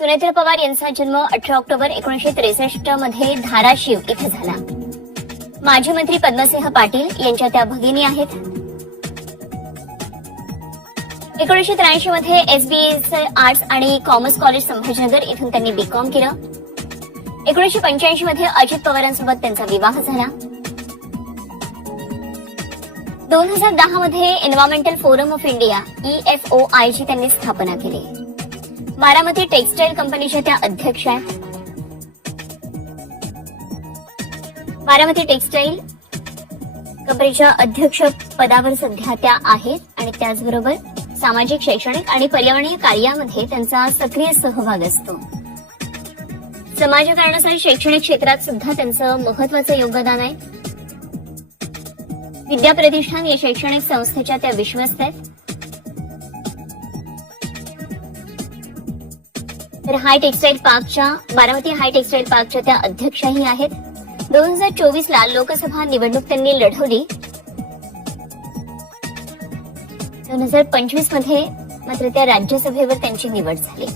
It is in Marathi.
सुनेत्र पवार यांचा जन्म 18 ऑक्टोबर 1963 मध्ये धाराशिव इथे झाला. माजी मंत्री पद्मसिंह पाटील यांच्या त्या भगिनी आहेत. 1983 मध्ये SBA आर्ट्स आणि कॉमर्स कॉलेज संभाजीनगर इथून त्यांनी बीकॉम केलं. 1985 मध्ये अजित पवारांसोबत त्यांचा विवाह झाला. 2010 मध्ये environmental forum of India EFOI ची त्यांनी स्थापना केली. बारामती टेक्सटाईल कंपनीच्या त्या अध्यक्ष आहेत. बारामती टेक्सटाईल कंपनीच्या अध्यक्ष पदावर सध्या त्या आहेत आणि त्याचबरोबर सामाजिक, शैक्षणिक आणि पर्यावरणीय कार्यामध्ये त्यांचा सक्रिय सहभाग असतो. समाजकारणासाठी शैक्षणिक क्षेत्रात सुद्धा त्यांचं महत्वाचं योगदान आहे. विद्या प्रतिष्ठान या शैक्षणिक संस्थेच्या त्या विश्वस्त आहेत. तर बारामती हाय टेक्सटाईल पार्कच्या त्या अध्यक्षही आहेत. 2024 ला लोकसभा निवडणूक त्यांनी लढवली. 2025 मध्ये मात्र त्या राज्यसभेवर त्यांची निवड झाली.